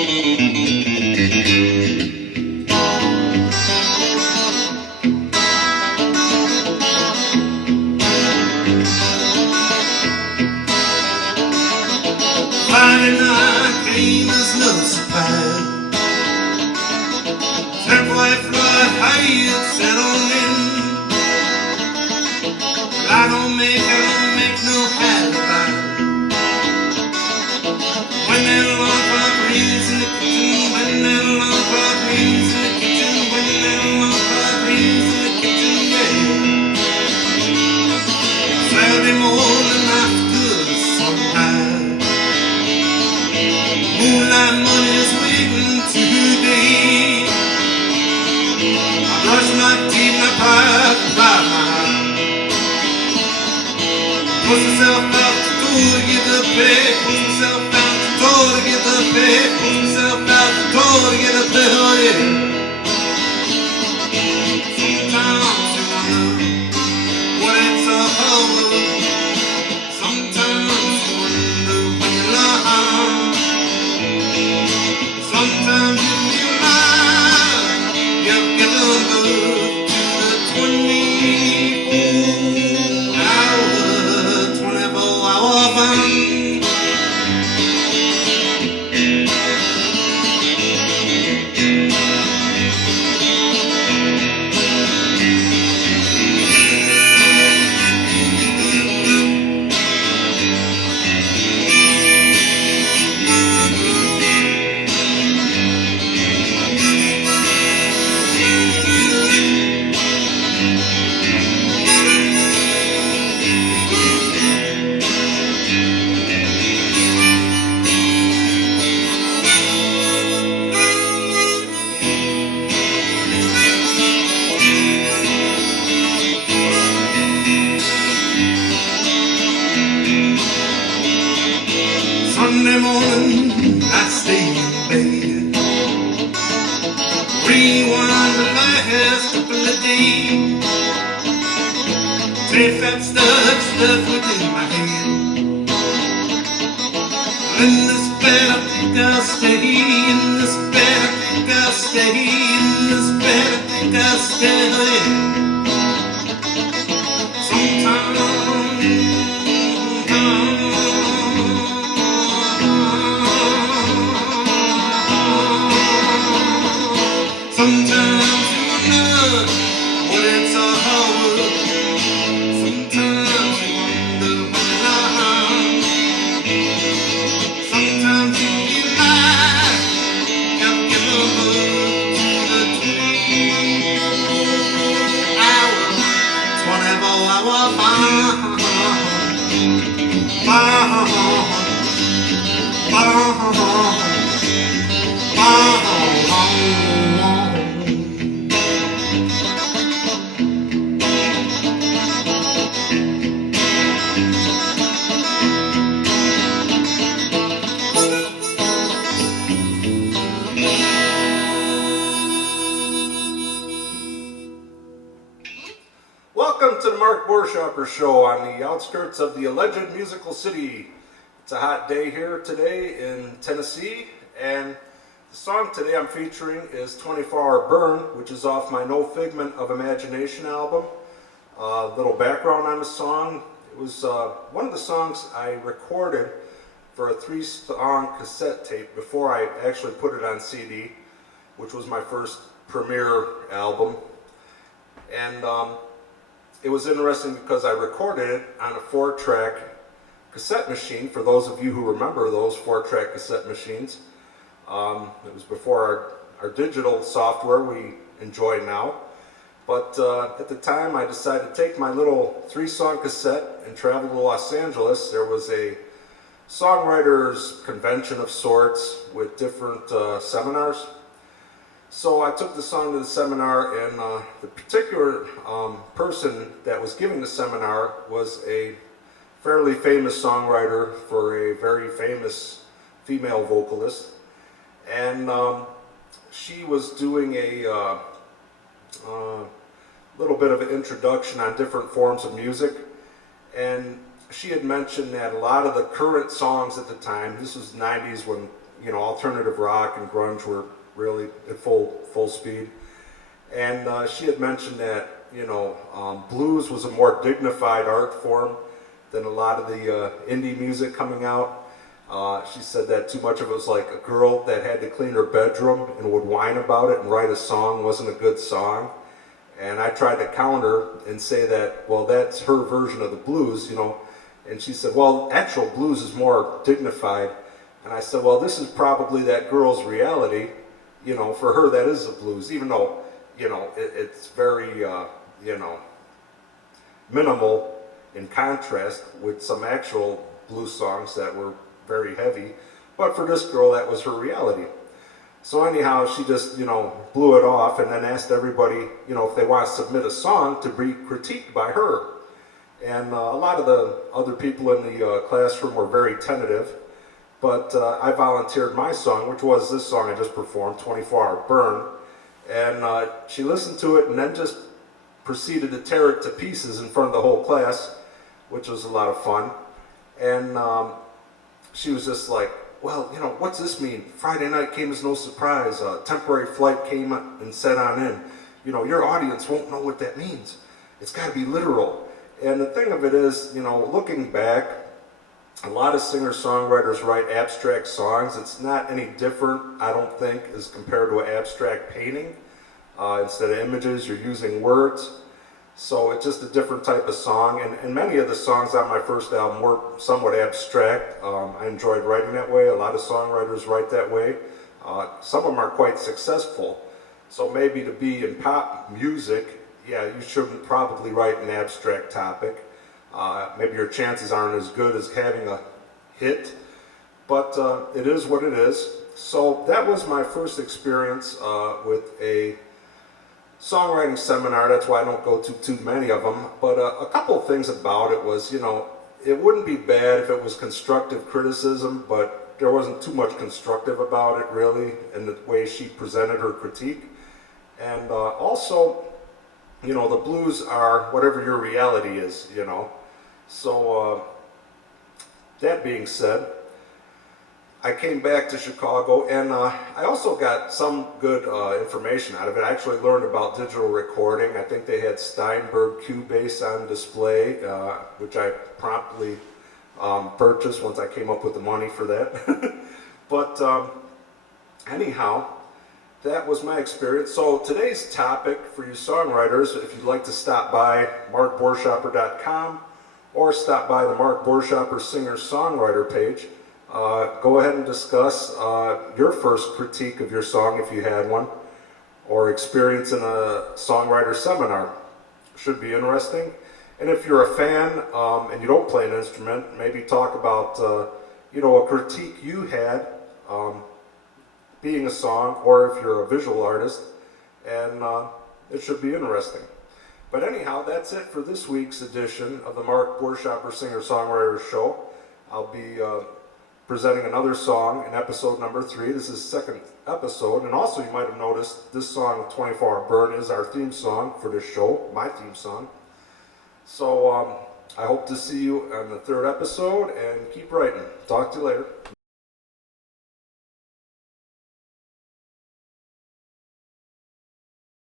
Friday night came as no surprise. Temporary flood had settled in. But I don't make no alibi. When that alarm clock rings in the kitchen, when that alarm clock rings in the kitchen, when that alarm clock rings in the kitchen, yeah. Saturday morning after the sunrise. Moonlight money is waiting today. I brush my teeth, my pride, by my heart. Push myself out the door to get the pay. Push myself out the door to get the pay. Push myself out the door to get the pay, oh yeah. Sometimes you wonder what it's all about. Sometimes you wonder when you're lost. Sometimes you feel like you've given birth to the 24-hour bomb. Sunday morning, I stay in bed. Rewind the last couple of days. Take that stuff within my head. In this bed, I think I'll stay. In this bed, I think I'll stay. In this bed, I think I'll stay. Sometimes you wonder what it's all about. Sometimes you wonder when you're lost. Sometimes you feel like you've given birth to the 24-hour bomb. Welcome to the Mark Buerschaper Show on the outskirts of the alleged musical city. It's a hot day here today in Tennessee, and the song today I'm featuring is 24-Hour Burn, which is off my No Figment of Imagination album. Little background on the song. It was one of the songs I recorded for a 3-song cassette tape before I actually put it on CD, which was my first premiere album. And it was interesting because I recorded it on a 4-track cassette machine, for those of you who remember those 4-track cassette machines. It was before our digital software we enjoy now. But at the time I decided to take my little 3-song cassette and travel to Los Angeles. There was a songwriters convention of sorts with different seminars. So I took the song to the seminar, and the particular person that was giving the seminar was a fairly famous songwriter for a very famous female vocalist. And she was doing a little bit of an introduction on different forms of music. And she had mentioned that a lot of the current songs at the time, this was the 90s when alternative rock and grunge were really at full speed. And she had mentioned that blues was a more dignified art form than a lot of the indie music coming out. She said that too much of it was like a girl that had to clean her bedroom and would whine about it and write a song wasn't a good song. And I tried to counter and say that, well, that's her version of the blues, And she said, well, actual blues is more dignified. And I said, well, this is probably that girl's reality. For her, that is the blues, even though, it's very, minimal in contrast with some actual blues songs that were very heavy. But for this girl, that was her reality. So anyhow, she just, blew it off and then asked everybody, if they want to submit a song to be critiqued by her. And a lot of the other people in the classroom were very tentative. But I volunteered my song, which was this song I just performed, 24-Hour Burn. And she listened to it and then just proceeded to tear it to pieces in front of the whole class, which was a lot of fun. And she was just like, well, what's this mean? Friday night came as no surprise. Temporary flight came and set on in. Your audience won't know what that means. It's got to be literal. And the thing of it is, looking back, a lot of singer-songwriters write abstract songs. It's not any different, I don't think, as compared to an abstract painting. Instead of images, you're using words. So it's just a different type of song. And many of the songs on my first album were somewhat abstract. I enjoyed writing that way. A lot of songwriters write that way. Some of them are quite successful. So maybe to be in pop music, yeah, you shouldn't probably write an abstract topic. Maybe your chances aren't as good as having a hit, but it is what it is. So that was my first experience with a songwriting seminar. That's why I don't go to too many of them. But a couple of things about it was, it wouldn't be bad if it was constructive criticism, but there wasn't too much constructive about it, really, in the way she presented her critique. And also, the blues are whatever your reality is, So, that being said, I came back to Chicago, and I also got some good information out of it. I actually learned about digital recording. I think they had Steinberg Cubase on display, which I promptly purchased once I came up with the money for that. But anyhow, that was my experience. So today's topic for you songwriters, if you'd like to stop by markbuerschaper.com or stop by the Mark Buerschaper Singer-songwriter page, go ahead and discuss your first critique of your song if you had one, or experience in a songwriter seminar. Should be interesting. And if you're a fan and you don't play an instrument, maybe talk about a critique you had being a song, or if you're a visual artist, and it should be interesting. But anyhow, that's it for this week's edition of the Mark Buerschaper Singer-Songwriter Show. I'll be presenting another song in episode number 3. This is the second episode, and also you might have noticed this song, 24-Hour Burn, is our theme song for this show, my theme song. So I hope to see you on the third episode, and keep writing. Talk to you later.